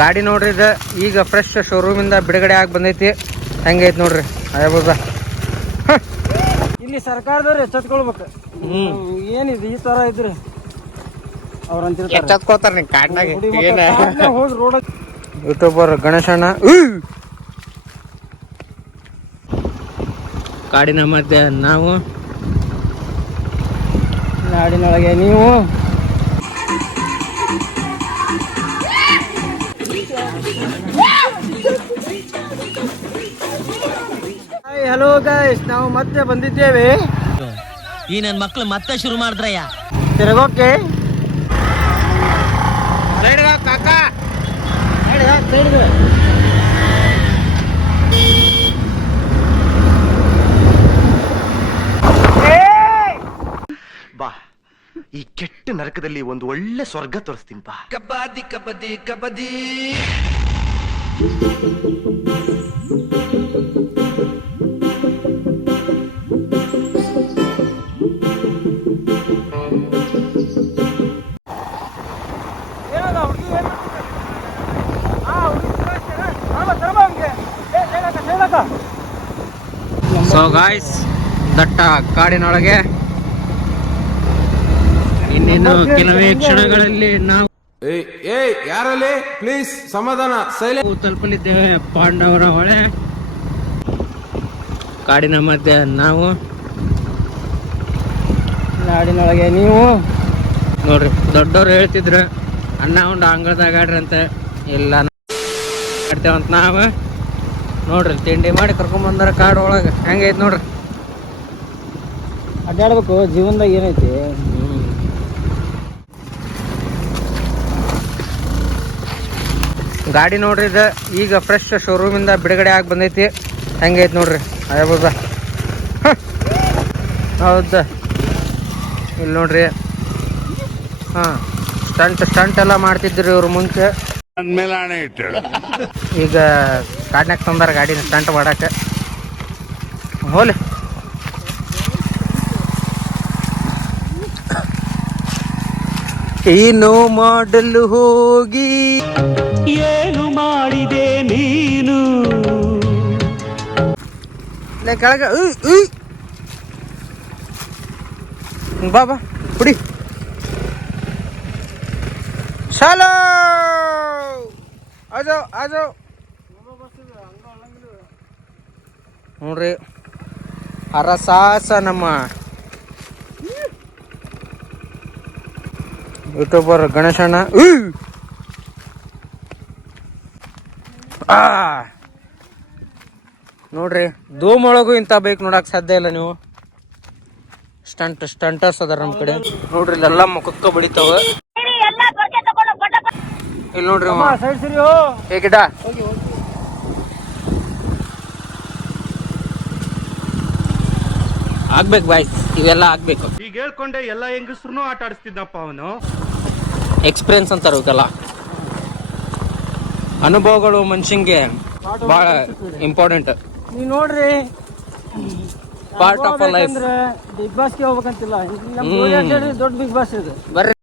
ಗಾಡಿ ನೋಡ್ರಿ ಇದು. ಈಗ ಫ್ರೆಶ್ ಶೋರೂಮಿಂದ ಬಿಡುಗಡೆ ಆಗಿ ಬಂದೈತಿ. ಹೆಂಗೈತಿ ನೋಡ್ರಿ. ಅಯ್ಯಬೋದ ಇಲ್ಲಿ ಸರ್ಕಾರದವ್ರು ಎಚ್ಚೆತ್ಕೊಳ್ಬೇಕು. ಏನಿದು ಈ ತರ ಇದ್ರಿ? ಅವ್ರ ಎಚ್ಚತ್ಕೋತಾರ ನೀ ಕಾಡ್ನಾಗ. ಹುಡಿ ಮಕ್ಕ ಹೋಗಿ ರೋಡ್ ಯೂಟ್ಯೂಬರ್ ಗಣೇಶಣ್ಣ. ಕಾಡಿನ ಮಧ್ಯೆ ನಾವು. ನಾಡಿನೊಳಗೆ ನೀವು. ಹಲೋ ಗೈಸ್ ನಾವು ಮತ್ತೆ ಬಂದಿದ್ದೇವೆ. ಈ ನನ್ನ ಮಕ್ಳು ಮತ್ತೆ ಶುರು ಮಾಡಿದ್ರಯ್ಯ. ತಿರುಗೋಕೆ. ಕಾಕ. ಬಾ. ಈ ಕೆಟ್ಟ ನರಕದಲ್ಲಿ ಒಂದು ಒಳ್ಳೆ ಸ್ವರ್ಗ ತೋರಿಸ್ತೀನಿ ಬಾ. ಕಬಾದಿ ಕಬಡ್ಡಿ ಕಬಡ್ಡಿ ಗಾಯ್ಸ್ ದಟ್ಟ ಕಾಡಿನೊಳಗೆ. ಇನ್ನೇನು ಕೆಲವೇ ಕ್ಷಣಗಳಲ್ಲಿ ನಾವು ಯಾರಲ್ಲಿ? ಪ್ಲೀಸ್ ಸಮಾಧಾನ ಸೈಲೆಂಟ್ ತಲುಪಲಿದ್ದೇವೆ ಪಾಂಡವರ ಹೊಳೆ. ಕಾಡಿನ ಮಧ್ಯೆ ನಾವು. ಕಾಡಿನೊಳಗೆ ನೀವು. ನೋಡ್ರಿ ದೊಡ್ಡವ್ರು ಹೇಳ್ತಿದ್ರು ಅಣ್ಣ ಉಂಡು ಅಂಗಳದಾಗ ಆಡ್ರಿ ಅಂತ. ಇಲ್ಲ ಆಡ್ತೇವಂತ ನಾವು. ನೋಡ್ರಿ ತಿಂಡಿ ಮಾಡಿ ಕರ್ಕೊಂಬಂದಾರ ಕಾಡು ಒಳಗೆ. ಹೆಂಗೈತೆ ನೋಡ್ರಿ? ಅಡ್ಡಾಡ್ಬೇಕು ಜೀವನದಾಗ ಏನೈತಿ? ಗಾಡಿ ನೋಡ್ರಿ ಇದು ಈಗ ಫ್ರೆಶ್ ಶೋರೂಮಿಂದ ಬಿಡುಗಡೆ ಆಗಿ ಬಂದೈತಿ. ಹೆಂಗೈತೆ ನೋಡ್ರಿ? ಅಯ್ಯಬ ಹೌದಾ. ಇಲ್ಲಿ ನೋಡ್ರಿ. ಹಾಂ. ಸ್ಟಂಟ್ ಸ್ಟಂಟ್ ಎಲ್ಲ ಮಾಡ್ತಿದ್ರು ಇವ್ರು ಮುಂಚೆ. ಈಗ ಕಾಡ್ನಾಗ ತಂದಾರ ಗಾಡಿನ ಸ್ಟಂಟ್ ಮಾಡಕ್ಕೆ ಹೋಲಿ. ಏನು ಮಾಡಲು ಹೋಗಿ. ಏನು ಮಾಡಿದೆ ನೀನು? ಕೆಳಗ. ಬಾ ಬಾ ಕುಡಿ. ಶಾಲೋ ಆಜೋ ಆಜೋ. ನೋಡ್ರಿ. ಅರಸಾಸ ನಮ್ಮ ಯೂಟ್ಯೂಬರ್ ಗಣೇಶಣ್ಣ ಆ! ನೋಡ್ರಿ ಧೂಮ್ ಒಳಗು ಇಂಥ ಬೈಕ್ ನೋಡಕ್ ಸಾಧ್ಯ ಇಲ್ಲ ನೀವು. ಸ್ಟಂಟ್ ಸ್ಟಂಟರ್ಸ್ ಅದಾರ ನಮ್ ಕಡೆ. ನೋಡ್ರಿ ಇಲ್ಲೆಲ್ಲ ಮುಖಕ್ಕ ಬಡಿತಾವ. ಇಲ್ಲಿ ನೋಡ್ರಿ ಅವ. ಸೈಡ್ ಸರಿ ಏ ಗಿಡ ಆಗ್ಬೇಕು ಬಾಯ್ ಇವೆಲ್ಲ ಆಗ್ಬೇಕು. ಈಗ ಹೇಳ್ಕೊಂಡೆ ಎಲ್ಲ ಹೆಂಗಸ್ರು ಆಟ ಆಡಿಸ್ತಿದ್ದಪ್ಪ ಅವನು. ಎಕ್ಸ್ಪೀರಿಯನ್ಸ್ ಅಂತಾರ ಇವಕ್ಕೆಲ್ಲ ಅನುಭವಗಳು ಮನುಷ್ಯಂಗೆ ಬಹಳ ಇಂಪಾರ್ಟೆಂಟ್ ನೀವು ನೋಡ್ರಿ. ಪಾರ್ಟ್ ಆಫ್ ಲೈಫ್ ಬಿಗ್ ಬಾಸ್ಗೆ ಹೋಗ್ಬೇಕಂತಿಲ್ಲ. ದೊಡ್ಡ ಬಿಗ್ ಬಾಸ್ ಇದು. ಬರ್ರಿ.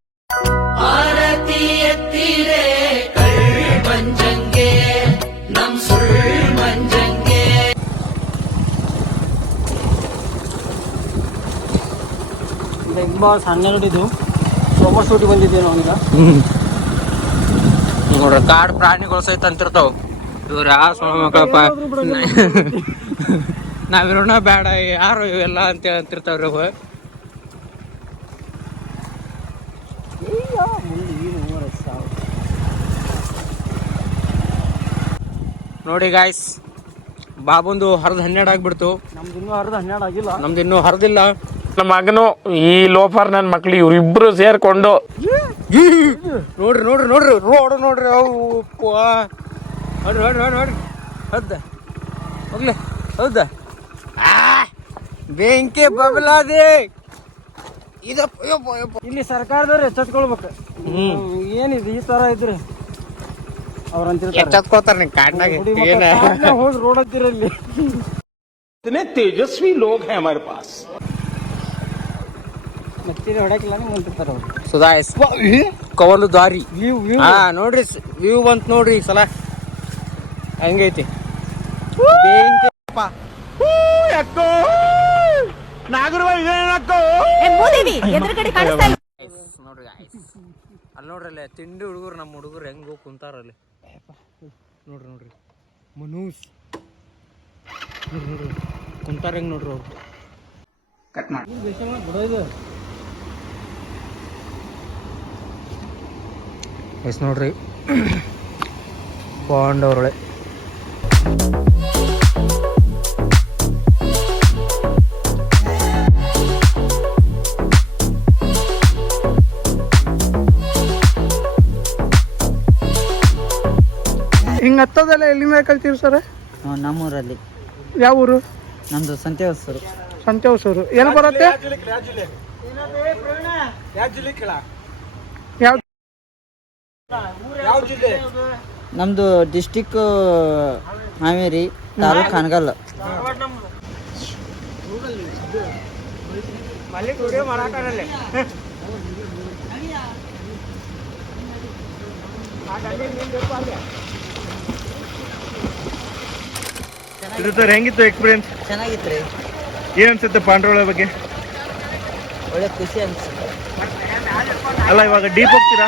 ಬಾಸ್ ಹನ್ನೆರಡು ಇದು ಸೋಮವಾರ ಶೂಟಿಗೆ ಬಂದಿದ್ದೆ ನಾವೀಗ ನೋಡ್ರಿ ಕಾಡ್ ಪ್ರಾಣಿಗಳು ಸಹಿತ ಅಂತಿರ್ತಾವ. ಇವ್ರ ಯಾವ ಸೋಮಕ್ಕಪ್ಪ ನಾವಿರೋಣ ಬೇಡ ಯಾರು ಇವೆಲ್ಲ ಅಂತ ಅಂತಿರ್ತಾವ್ರಿ ಅವ ನೋಡಿ ಗಾಯ್ಸ್ ಬಾಬುಂದು ಹರಿದ ಹನ್ನೆರಡು ಆಗ್ಬಿಡ್ತು. ನಮ್ದು ಇನ್ನೂ ಅರ್ಧ ಹನ್ನೆರಡು ಆಗಿಲ್ಲ. ನಮ್ದು ಇನ್ನೂ ಹರಿದಿಲ್ಲ. ನಮ್ಮ ಮಗನು ಈ ಲೋಫರ್ ನನ್ನ ಮಕ್ಳು ಇವ್ರಿಬ್ರು ಸೇರ್ಕೊಂಡು ನೋಡ್ರಿ ನೋಡ್ರಿ ನೋಡ್ರಿ ರೋಡ್ ನೋಡ್ರಿ ಅವು ಉಪ್ಪು. ನೋಡ್ರಿ ನೋಡ್ರಿ ನೋಡ್ರಿ ನೋಡ್ರಿ ಹೌದಾ ಹೋಗ್ಲಿ ಹೌದಾ ಆ, ಬೆಂಕಿ ಬಬಲಾದೆ ಇದಪ್ಪ ಯಪ್ಪ ಯಪ್ಪ ಇಲ್ಲಿ ಸರ್ಕಾರದವ್ರು ಎಚ್ಚೆತ್ಕೊಳ್ಬೇಕು ಏನಿದು ಈ ತರ ಇದ್ರೆ ಅವ್ರ ಅಂತಿರ್ತಾರೆ ಎಚ್ಚತ್ಕೋತಾರ ನೀ ಕಾಡ್ನಾಗ ಹುಡಿ ಮಕ್ಕ ಏನ ಕಾಡ್ನ್ಯಾಗ್ ಹೋಗಿ ರೋಡ್ ಹತ್ತಿರಲ್ಲಿ इतने तेजस्वी लोग हैं हमारे पास ಮತ್ತೆ ಹೊಡಕಿಲ್ಲ ಅವ್ರು. ಸುಧಾಯಸ್ ಕವಲು ದಾರಿ. View view. ಹಾ ನೋಡ್ರಿ ವ್ಯೂ ಬಂತು ನೋಡ್ರಿ ಈ ಸಲ. ಹಂಗೈತಿ? ನೋಡ್ರಿ. ಅಲ್ಲಿ ನೋಡ್ರಿ ಅಲ್ಲೇ ತಿಂಡಿ ಹುಡುಗರು ನಮ್ಮ ಹುಡುಗರು ಹೆಂಗೆ ಹೋಗಿ ಕುಂತಾರಲ್ಲಿ ನೋಡ್ರಿ ನೋಡ್ರಿ. ಮನೂಸ್ ನೋಡ್ರಿ ನೋಡ್ರಿ. ಕುಂತಾರ ಹೆಂಗ್ ನೋಡ್ರಿ ಅವ್ರು. ಬಿಡೋದು ಎಸ್ ನೋಡ್ರಿ. ಪಾಂಡವ್ರೊಳೆ. ಹಿಂಗೆ ಹತ್ತೋದೆಲ್ಲ ಎಲ್ಲಿಂದ ಕಲ್ತೀವಿ ಸರ್? ನಮ್ಮೂರಲ್ಲಿ. ಯಾವ ಊರು? ನಮ್ದು ಸಂತೆ ಹೊಸರು ಸಂತೆ ಹೊಸೂರು ಎಲ್ಲಿ ಬರುತ್ತೆ ಯಾವ ನಮ್ದು ಡಿಸ್ಟಿಕ್ ಹಾವೇರಿ ತಾಲೂಕ್ ಇದು ಸರ್ ಹೆಂಗಿತ್ತು ಎಕ್ಸ್ಪೀರಿಯನ್ಸ್ ಚೆನ್ನಾಗಿತ್ರಿ. ಏನ್ ಅನ್ಸುತ್ತೆ ಪಾಂಡ್ರೋಳ ಬಗ್ಗೆ? ಒಳ್ಳೆ ಖುಷಿ ಅನ್ಸುತ್ತೆ. ಅಲ್ಲ ಇವಾಗ ಡೀಪ್ ಹೋಗ್ತೀರಾ?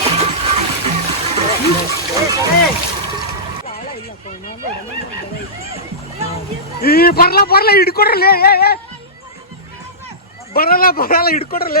ಈ ಬರ್ಲ ಬರ್ಲ ಹಿಡ್ಕೊಡ್ರಲ್ಲ ಬರಲ್ಲ ಬರಲ್ಲ ಹಿಡ್ಕೊಡ್ರಲ್ಲ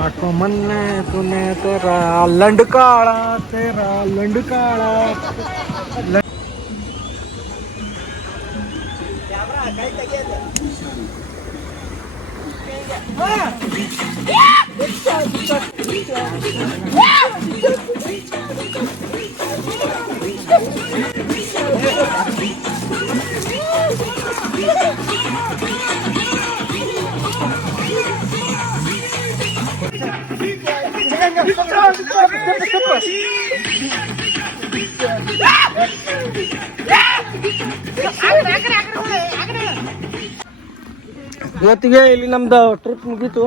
लाखों मन ने तूने तेरा लंडकाड़ा तेरा लंडकाड़ा ಇವತ್ತಿಗೆ ಇಲ್ಲಿ ನಮ್ದು ಟ್ರಿಪ್ ಮುಗೀತು.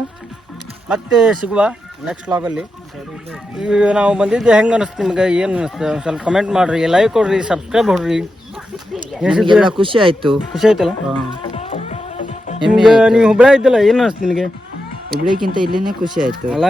ಮತ್ತೆ ಸಿಗುವ ನೆಕ್ಸ್ಟ್ ಲಾಗಲ್ಲಿ ಈಗ ನಾವು ಬಂದಿದ್ದು ಹೆಂಗೆ ಅನಿಸ್ತು ನಿಮ್ಗೆ? ಏನು ಅನಿಸ್ತು? ಸ್ವಲ್ಪ ಕಮೆಂಟ್ ಮಾಡ್ರಿ ಲೈಕ್ ಕೊಡ್ರಿ ಸಬ್ಸ್ಕ್ರೈಬ್ ಹೊಡ್ರಿ ಖುಷಿ ಆಯ್ತು. ಖುಷಿ ಆಯ್ತಲ್ಲ? ನಿಮ್ಗೆ. ನೀವು ಹುಬ್ಳ ಇದ್ದಲ್ಲ ಏನು ಅನಿಸ್ತು ನಿನಗೆ ಹುಬ್ಳಿಗಿಂತ ಇಲ್ಲಿನೇ ಖುಷಿ ಆಯ್ತು. ಅಲ್ಲ?